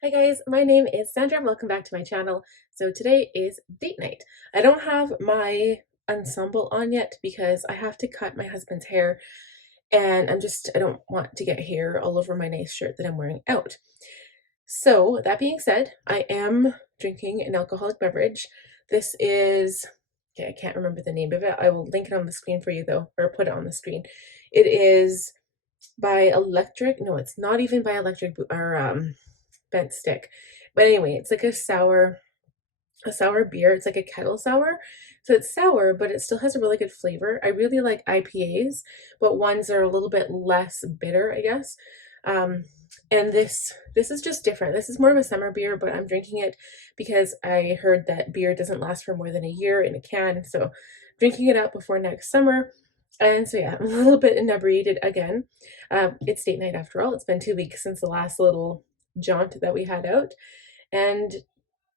Hi guys, my name is Sandra and welcome back to my channel. So today is date night. I don't have my ensemble on yet because I have to cut my husband's hair and I don't want to get hair all over my nice shirt that I'm wearing out. So that being said, I am drinking an alcoholic beverage. This is, okay, I can't remember the name of it. I will link it on the screen for you though, or put it on the screen. It is by Electric, no, it's not even by Electric, or bent stick. But anyway, it's like a sour beer. It's like a kettle sour. So it's sour, but it still has a really good flavor. I really like IPAs, but ones that are a little bit less bitter, I guess. And this is just different. This is more of a summer beer, but I'm drinking it because I heard that beer doesn't last for more than a year in a can. So drinking it up before next summer. And so yeah, I'm a little bit inebriated again. It's date night after all. It's been 2 weeks since the last little jaunt that we had out. And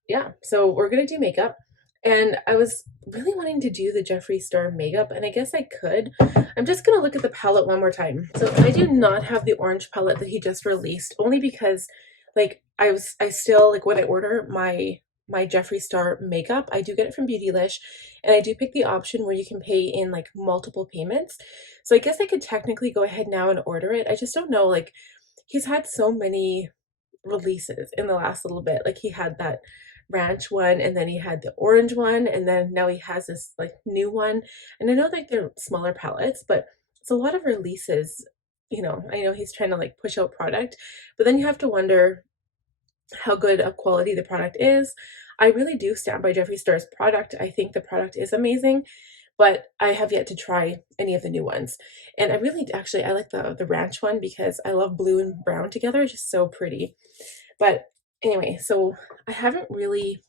yeah, so we're gonna do makeup. And I was really wanting to do the Jeffree Star makeup, and I guess I could. I'm just gonna look at the palette one more time. So I do not have the orange palette that he just released, only because like I still like when I order my Jeffree Star makeup, I do get it from Beautylish, and I do pick the option where you can pay in like multiple payments. So I guess I could technically go ahead now and order it. I just don't know, like he's had so many releases in the last little bit. Like he had that ranch one, and then he had the orange one, and then now he has this like new one. And I know like they're smaller palettes, but it's a lot of releases. You know, I know he's trying to like push out product, but then you have to wonder how good a quality the product is. I really do stand by Jeffree Star's product. I think the product is amazing, but I have yet to try any of the new ones. And I really actually I like the ranch one because I love blue and brown together. It's just so pretty. But anyway, so I haven't really,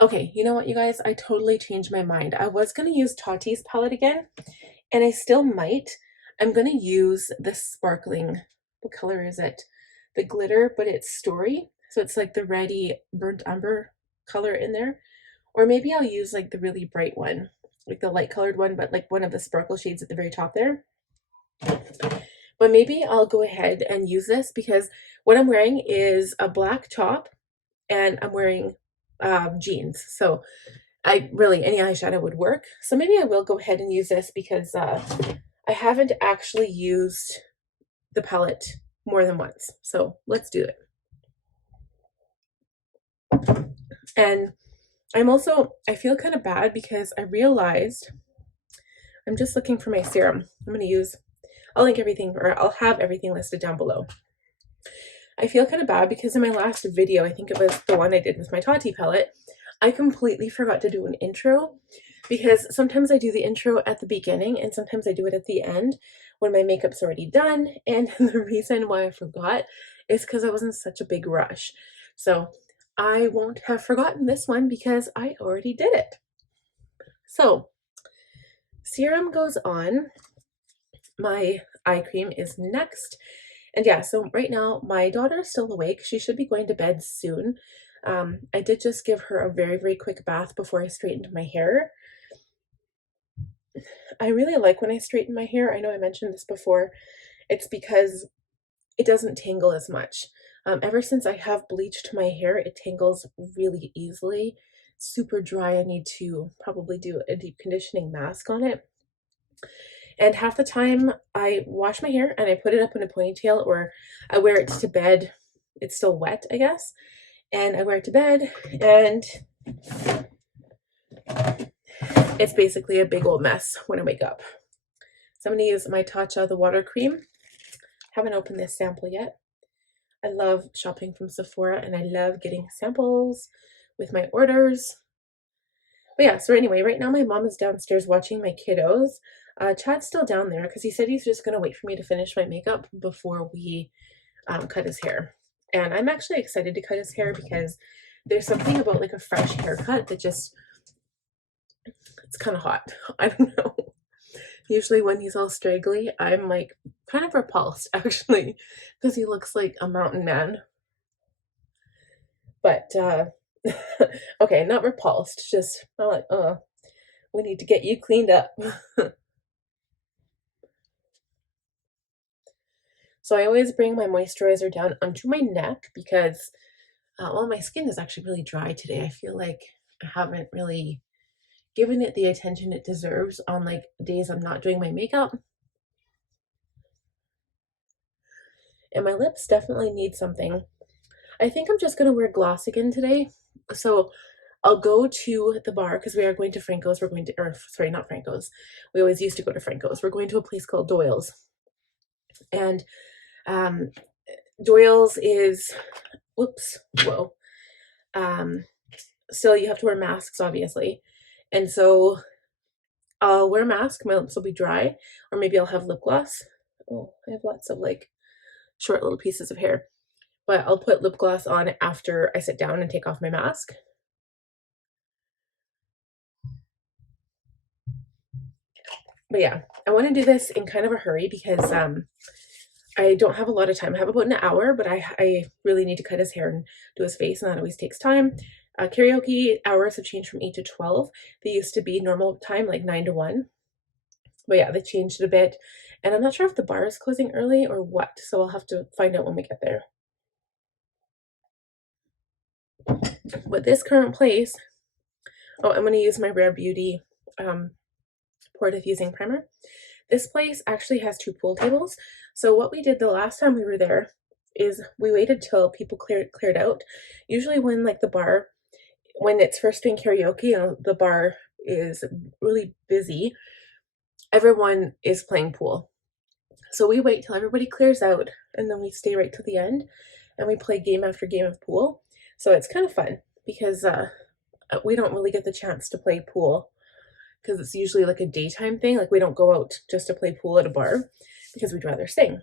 okay, you know what, you guys? I totally changed my mind. I was going to use Tati's palette again, and I still might. I'm going to use the sparkling, what color is it? The glitter, but it's Story. So it's like the reddy burnt umber color in there. Or maybe I'll use like the really bright one, like the light colored one, but like one of the sparkle shades at the very top there. But maybe I'll go ahead and use this because what I'm wearing is a black top and I'm wearing jeans. So I really, any eyeshadow would work. So maybe I will go ahead and use this because I haven't actually used the palette more than once. So let's do it. And I feel kind of bad because I realized I'm just looking for my serum. I'll link everything, or I'll have everything listed down below. I feel kind of bad because in my last video, I think it was the one I did with my Tati palette, I completely forgot to do an intro because sometimes I do the intro at the beginning and sometimes I do it at the end when my makeup's already done. And the reason why I forgot is because I was in such a big rush. So I won't have forgotten this one because I already did it. So serum goes on. My eye cream is next. And yeah, so right now my daughter is still awake. She should be going to bed soon. I did just give her a very, very quick bath before I straightened my hair. I really like when I straighten my hair. I know I mentioned this before. It's because it doesn't tangle as much. Ever since I have bleached my hair, it tangles really easily. Super dry. I need to probably do a deep conditioning mask on it. And half the time I wash my hair and I put it up in a ponytail, or I wear it to bed. It's still wet, I guess. And I wear it to bed and it's basically a big old mess when I wake up. So I'm going to use my Tatcha, the water cream. Haven't opened this sample yet. I love shopping from Sephora and I love getting samples with my orders. But yeah, so anyway, right now my mom is downstairs watching my kiddos. Chad's still down there because he said he's just going to wait for me to finish my makeup before we cut his hair. And I'm actually excited to cut his hair because there's something about like a fresh haircut that just, it's kind of hot. I don't know. Usually when he's all straggly, I'm like kind of repulsed actually because he looks like a mountain man. But okay, not repulsed, just I'm like, we need to get you cleaned up. So I always bring my moisturizer down onto my neck because, well, my skin is actually really dry today. I feel like I haven't really given it the attention it deserves on like days I'm not doing my makeup. And my lips definitely need something. I think I'm just going to wear gloss again today. So I'll go to the bar because we are going to Franco's. We're going to, or sorry, not Franco's. We always used to go to Franco's. We're going to a place called Doyle's. And um, Doyle's is, whoops, whoa. Still, you have to wear masks, obviously. And so I'll wear a mask. My lips will be dry. Or maybe I'll have lip gloss. Oh, I have lots of like short little pieces of hair. But I'll put lip gloss on after I sit down and take off my mask. But yeah, I want to do this in kind of a hurry because I don't have a lot of time. I have about an hour, but I really need to cut his hair and do his face, and that always takes time. Karaoke hours have changed from 8 to 12. They used to be normal time, like 9 to 1. But yeah, they changed it a bit. And I'm not sure if the bar is closing early or what, so I'll have to find out when we get there. But this current place, oh, I'm going to use my Rare Beauty Pore Diffusing Primer. This place actually has 2 pool tables. So what we did the last time we were there is we waited till people cleared out. Usually when like the bar, when it's first doing karaoke, you know, the bar is really busy, everyone is playing pool. So we wait till everybody clears out and then we stay right till the end and we play game after game of pool. So it's kind of fun because we don't really get the chance to play pool because it's usually like a daytime thing. Like we don't go out just to play pool at a bar because we'd rather sing.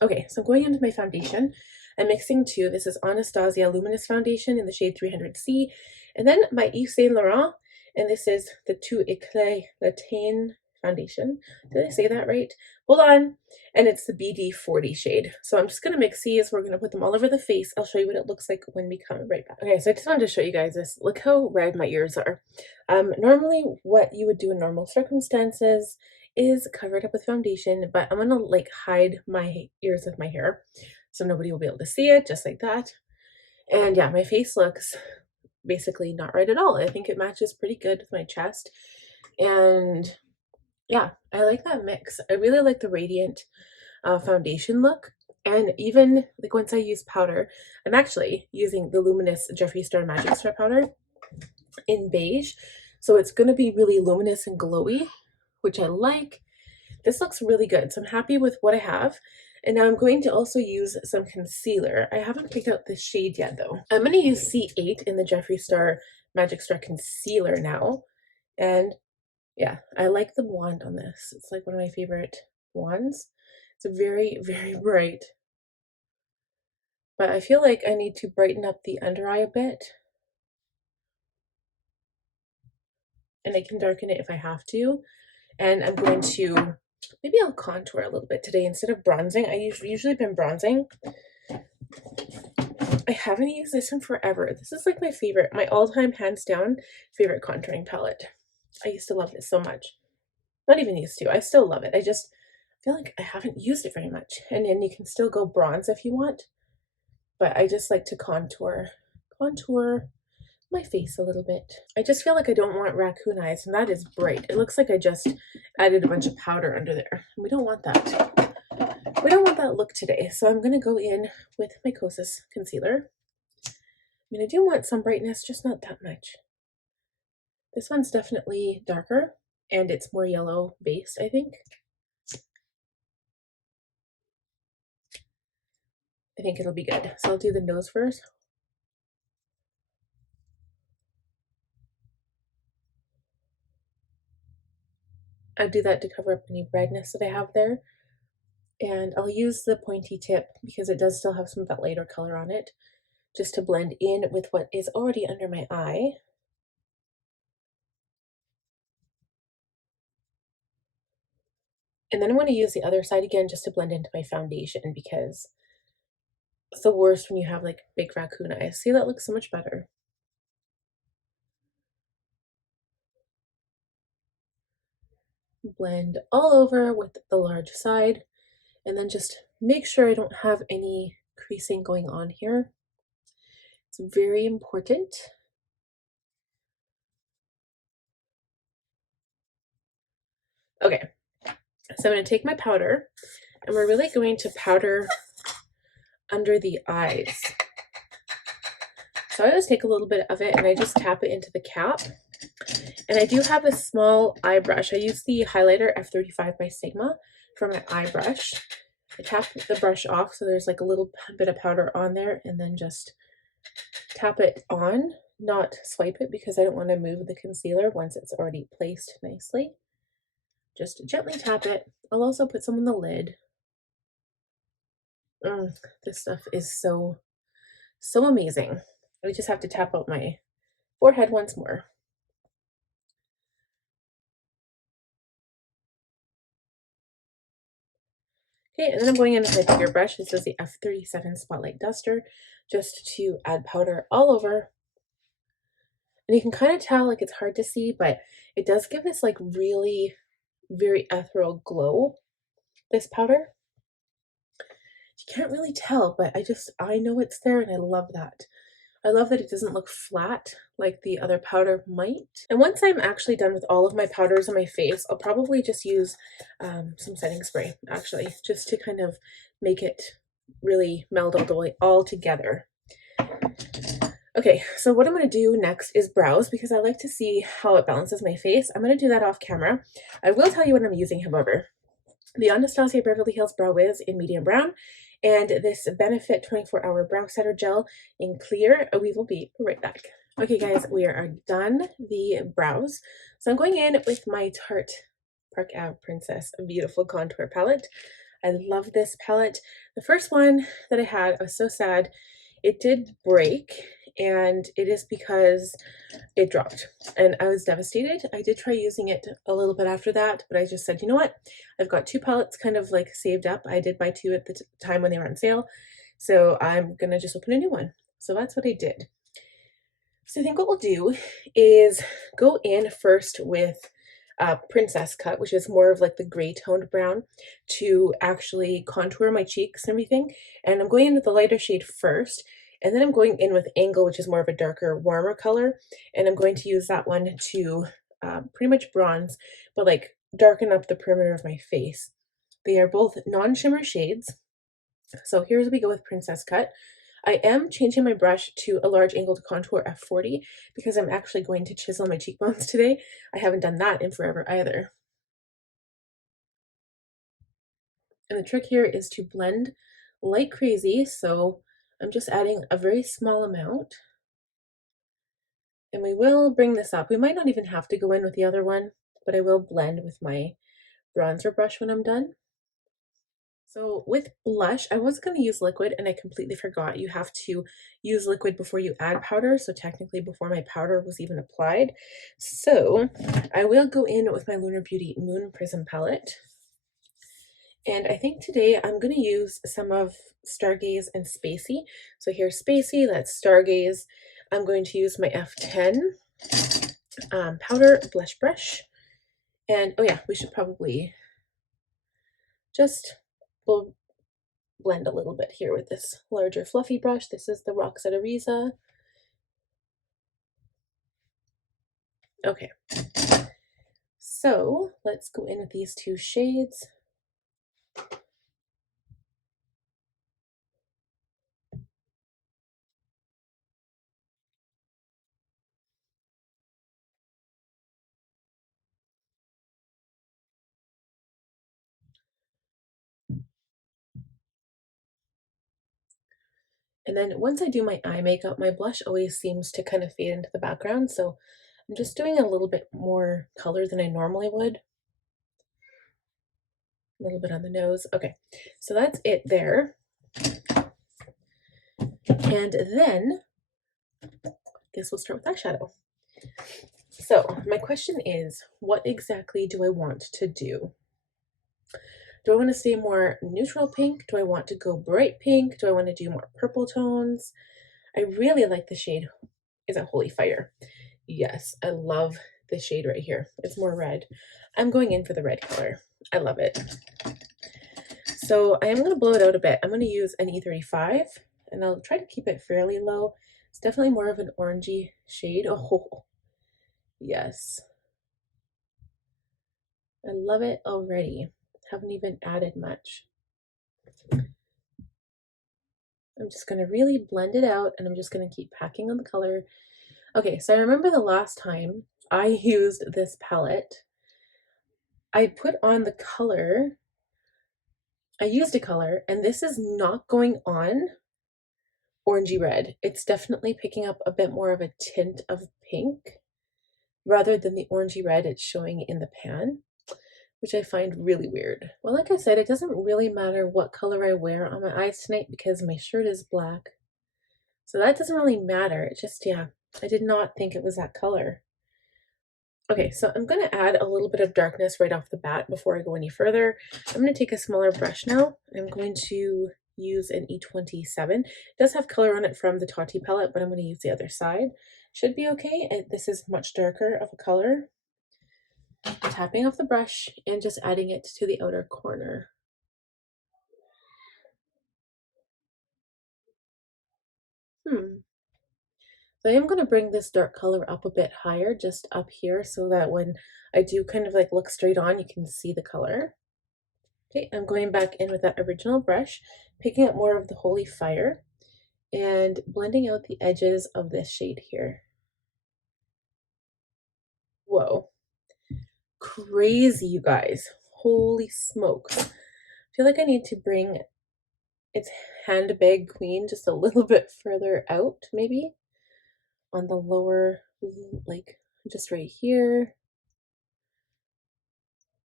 Okay, so I'm going into my foundation. I'm mixing 2. This is Anastasia Luminous Foundation in the shade 300C. And then my Yves Saint Laurent. And this is the 2 Eclat Teint Foundation. Did I say that right? Hold on. And it's the BD40 shade. So I'm just going to mix these. We're going to put them all over the face. I'll show you what it looks like when we come right back. Okay, so I just wanted to show you guys this. Look how red my ears are. Normally what you would do in normal circumstances is cover it up with foundation, but I'm going to like hide my ears with my hair so nobody will be able to see it, just like that. And yeah, my face looks basically not right at all. I think it matches pretty good with my chest. And yeah, I like that mix. I really like the radiant foundation look. And even like once I use powder, I'm actually using the Luminous Jeffree Star Magic Star powder in beige. So it's going to be really luminous and glowy, which I like. This looks really good. So I'm happy with what I have. And now I'm going to also use some concealer. I haven't picked out this shade yet though. I'm going to use C8 in the Jeffree Star Magic Star Concealer now. And yeah, I like the wand on this. It's like one of my favorite wands. It's very, very bright. But I feel like I need to brighten up the under eye a bit. And I can darken it if I have to. And I'm going to, maybe I'll contour a little bit today instead of bronzing. I usually been bronzing. I haven't used this in forever. This is like my favorite, my all-time hands down favorite contouring palette. I used to love this so much. Not even used to, I still love it. I just feel like I haven't used it very much. And then you can still go bronze if you want. But I just like to contour my face a little bit. I just feel like I don't want raccoon eyes, and that is bright. It looks like I just added a bunch of powder under there. We don't want that. We don't want that look today. So I'm going to go in with my Kosas concealer. I mean, I do want some brightness, just not that much. This one's definitely darker, and it's more yellow based, I think. I think it'll be good. So I'll do the nose first. I'll do that to cover up any redness that I have there. And I'll use the pointy tip because it does still have some of that lighter color on it, just to blend in with what is already under my eye. And then I'm going to use the other side again just to blend into my foundation because it's the worst when you have like big raccoon eyes. See, that looks so much better. Blend all over with the large side and then just make sure I don't have any creasing going on here. It's very important. Okay, so I'm going to take my powder, and we're really going to powder under the eyes. So I just take a little bit of it and I just tap it into the cap. And I do have a small eye brush. I use the highlighter F35 by Sigma for my eye brush. I tap the brush off so there's like a little bit of powder on there, and then just tap it on, not swipe it because I don't want to move the concealer once it's already placed nicely. Just gently tap it. I'll also put some on the lid. This stuff is so amazing. I just have to tap out my forehead once more. Okay, and then I'm going in with my bigger brush. This is the F37 Spotlight Duster, just to add powder all over. And you can kind of tell, like, it's hard to see, but it does give this like really very ethereal glow, this powder. You can't really tell, but I know it's there, and I love that. I love that it doesn't look flat like the other powder might. And once I'm actually done with all of my powders on my face, I'll probably just use some setting spray, actually, just to kind of make it really meld all together. Okay, so what I'm going to do next is brows, because I like to see how it balances my face. I'm going to do that off camera. I will tell you what I'm using, however. The Anastasia Beverly Hills Brow Wiz in medium brown, and this Benefit 24-Hour Brow Setter Gel in clear. We will be right back. Okay guys, we are done the brows. So I'm going in with my Tarte Park Ave Princess Beautiful Contour Palette. I love this palette. The first one that I had, I was so sad. It did break, and it is because it dropped and I was devastated. I did try using it a little bit after that, but I just said, you know what? I've got two palettes kind of like saved up. I did buy two at the time when they were on sale. So I'm going to just open a new one. So that's what I did. So I think what we'll do is go in first with Princess Cut, which is more of like the gray toned brown, to actually contour my cheeks and everything. And I'm going in with the lighter shade first, and then I'm going in with Angle, which is more of a darker, warmer color, and I'm going to use that one to pretty much bronze, but like darken up the perimeter of my face. They are both non-shimmer shades. So here's we go with Princess Cut. I am changing my brush to a large angle to contour F40 because I'm actually going to chisel my cheekbones today. I haven't done that in forever either. And the trick here is to blend like crazy, so I'm just adding a very small amount. And we will bring this up. We might not even have to go in with the other one, but I will blend with my bronzer brush when I'm done. So with blush, I was going to use liquid and I completely forgot. You have to use liquid before you add powder, so technically before my powder was even applied. So I will go in with my Lunar Beauty Moon Prism palette. And I think today I'm going to use some of Stargaze and Spacey. So here's Spacey, that's Stargaze. I'm going to use my F10 powder blush brush. And oh yeah, we should probably just blend a little bit here with this larger fluffy brush. This is the Roxette Ariza. Okay, so let's go in with these two shades. And then once I do my eye makeup, my blush always seems to kind of fade into the background, so I'm just doing a little bit more color than I normally would. A little bit on the nose. Okay, so that's it there. And then I guess we'll start with eyeshadow. So my question is, what exactly do I want to do? Do I want to stay more neutral pink? Do I want to go bright pink? Do I want to do more purple tones? I really like the shade. Is it Holy Fire? Yes, I love this shade right here. It's more red. I'm going in for the red color. I love it. So I am going to blow it out a bit. I'm going to use an E35 and I'll try to keep it fairly low. It's definitely more of an orangey shade. Oh, yes. I love it already. Haven't even added much. I'm just going to really blend it out and I'm just going to keep packing on the color. Okay, so I remember the last time I used this palette, I put on the color, I used a color, and this is not going on orangey red. It's definitely picking up a bit more of a tint of pink rather than the orangey red it's showing in the pan, which I find really weird. Well, like I said, it doesn't really matter what color I wear on my eyes tonight because my shirt is black. So that doesn't really matter. It just, yeah, I did not think it was that color. Okay, so I'm going to add a little bit of darkness right off the bat before I go any further. I'm going to take a smaller brush now. I'm going to use an E27. It does have color on it from the Tati palette, but I'm going to use the other side. Should be okay. And this is much darker of a color. Tapping off the brush and just adding it to the outer corner. So I am going to bring this dark color up a bit higher, just up here, so that when I do kind of like look straight on, you can see the color. Okay, I'm going back in with that original brush, picking up more of the Holy Fire and blending out the edges of this shade here. Whoa. Crazy, you guys. Holy smokes. I feel like I need to bring its handbag queen just a little bit further out, maybe on the lower, like just right here.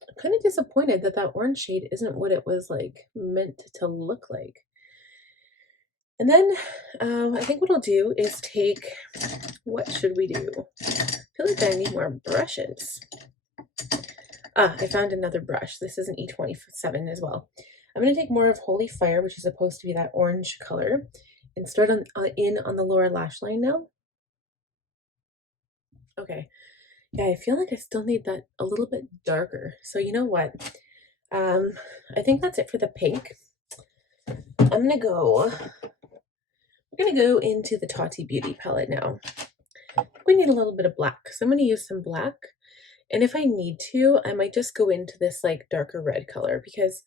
I'm kind of disappointed that that orange shade isn't what it was like meant to look like. And then I think what I'll do is take, what should we do? I feel like I need more brushes. I found another brush. This is an E27 as well. I'm going to take more of Holy Fire, which is supposed to be that orange color, and start on the lower lash line now. Okay. Yeah, I feel like I still need that a little bit darker. So you know what? I think that's it for the pink. We're gonna go into the Tati Beauty Palette now. We need a little bit of black, so I'm gonna use some black. And if I need to, I might just go into this like darker red color because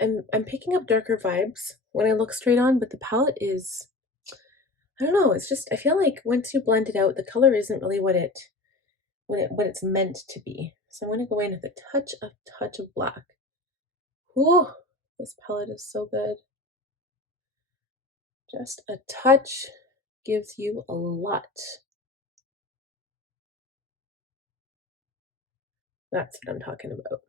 I'm picking up darker vibes when I look straight on, but the palette is, I don't know, it's just, I feel like once you blend it out, the color isn't really what it's meant to be. So I'm gonna go in with a touch of black. Whew, this palette is so good. Just a touch gives you a lot. That's what I'm talking about.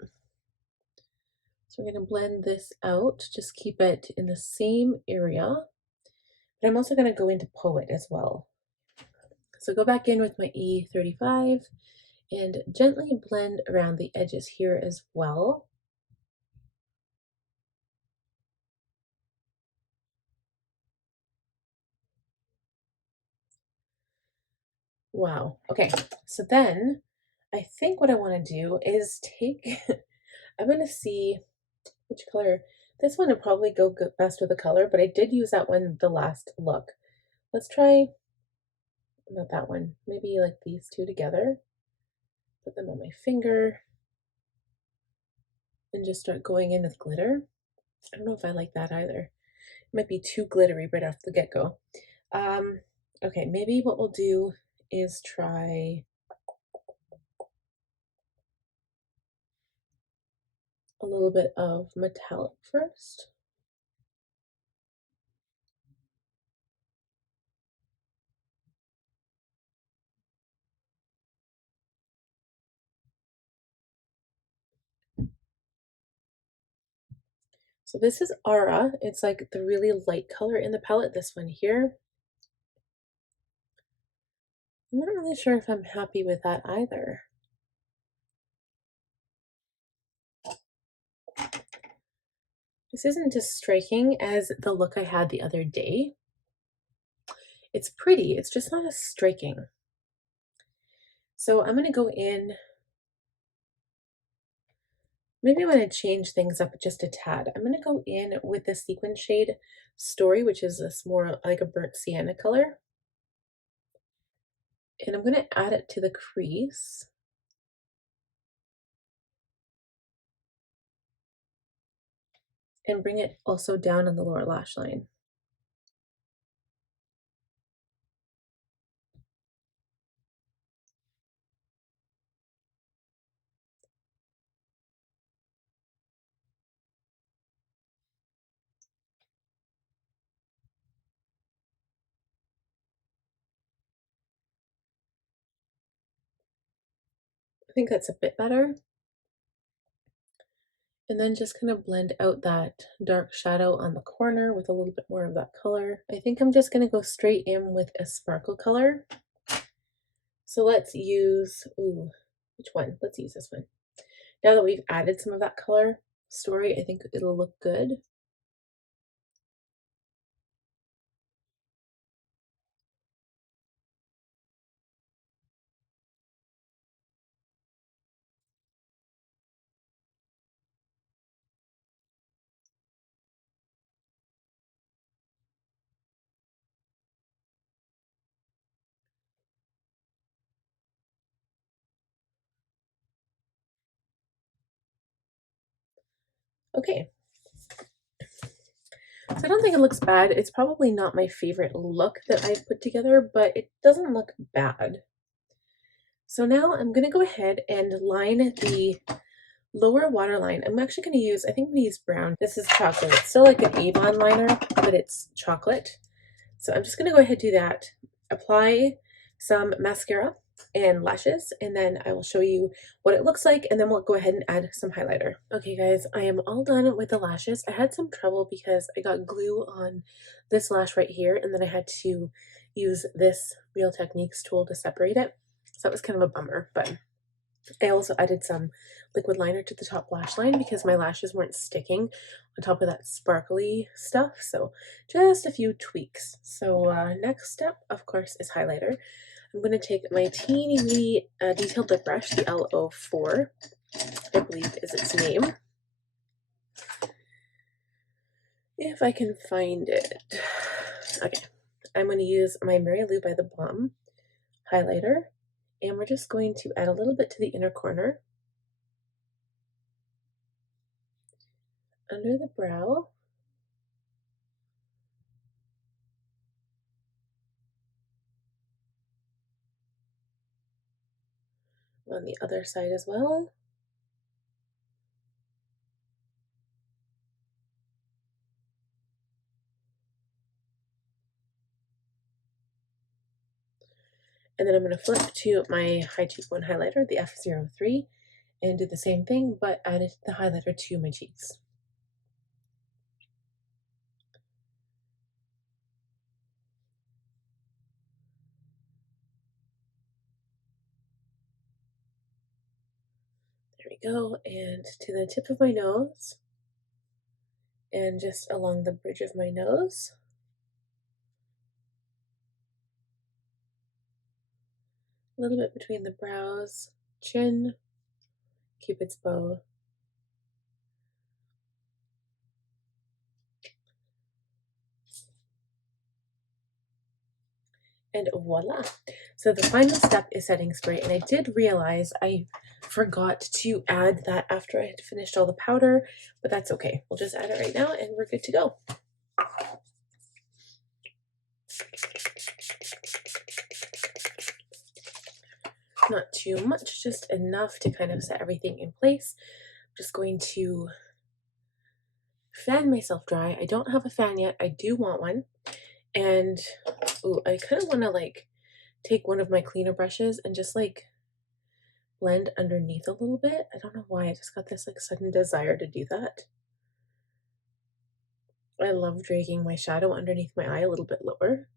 So we're going to blend this out, just keep it in the same area. But I'm also going to go into Poet as well. So go back in with my E35 and gently blend around the edges here as well. Wow. Okay, so then I think what I want to do is take, I'm going to see which color. This one would probably go good, best with the color, but I did use that one the last look. Let's try, not that one, maybe like these two together. Put them on my finger and just start going in with glitter. I don't know if I like that either. It might be too glittery right off the get-go. Okay, maybe what we'll do is try a little bit of metallic first. So this is Aura. It's like the really light color in the palette, this one here. I'm not really sure if I'm happy with that either. This isn't as striking as the look I had the other day. It's pretty, it's just not as striking. So I'm going to go in Maybe I want to change things up just a tad. I'm going to go in with the sequin shade Story, which is this more like a burnt sienna color. And I'm going to add it to the crease. And bring it also down on the lower lash line. I think that's a bit better. And then just kind of blend out that dark shadow on the corner with a little bit more of that color. I think I'm just going to go straight in with a sparkle color. So let's use, which one? Let's use this one. Now that we've added some of that color Story, I think it'll look good. Okay. So I don't think it looks bad. It's probably not my favorite look that I've put together, but it doesn't look bad. So now I'm going to go ahead and line the lower waterline. I'm actually going to use, I think I'm going to use brown. This is chocolate. It's still like an Avon liner, but it's chocolate. So I'm just going to go ahead and do that. Apply some mascara and lashes, and then I will show you what it looks like, and then we'll go ahead and add some highlighter. Okay guys, I am all done with the lashes. I had some trouble because I got glue on this lash right here, and then I had to use this Real Techniques tool to separate it. So that was kind of a bummer, but I also added some liquid liner to the top lash line because my lashes weren't sticking on top of that sparkly stuff. So just a few tweaks. So next step, of course, is highlighter. I'm going to take my teeny weeny detailed lip brush, the LO4, I believe is its name. If I can find it. Okay, I'm going to use my Mary Lou by the Balm highlighter. And we're just going to add a little bit to the inner corner, under the brow, on the other side as well. And then I'm going to flip to my high cheekbone highlighter, the F03, and do the same thing, but add the highlighter to my cheeks. There we go, and to the tip of my nose, and just along the bridge of my nose. A little bit between the brows, chin, Cupid's bow. And voila. So the final step is setting spray, and I did realize I forgot to add that after I had finished all the powder, but that's okay. We'll just add it right now and we're good to go. Not too much, just enough to kind of set everything in place. I'm just going to fan myself dry. I don't have a fan yet. I do want one. And I kind of want to like take one of my cleaner brushes and just like blend underneath a little bit. I don't know why, I just got this like sudden desire to do that. I love dragging my shadow underneath my eye a little bit lower.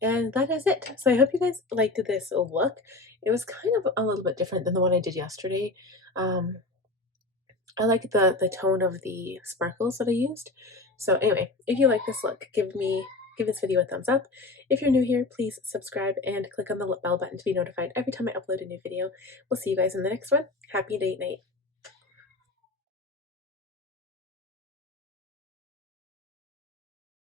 And that is it. So I hope you guys liked this look. It was kind of a little bit different than the one I did yesterday. I like the tone of the sparkles that I used. So anyway, if you like this look, give me give this video a thumbs up. If you're new here, please subscribe and click on the bell button to be notified every time I upload a new video. We'll see you guys in the next one. Happy date night.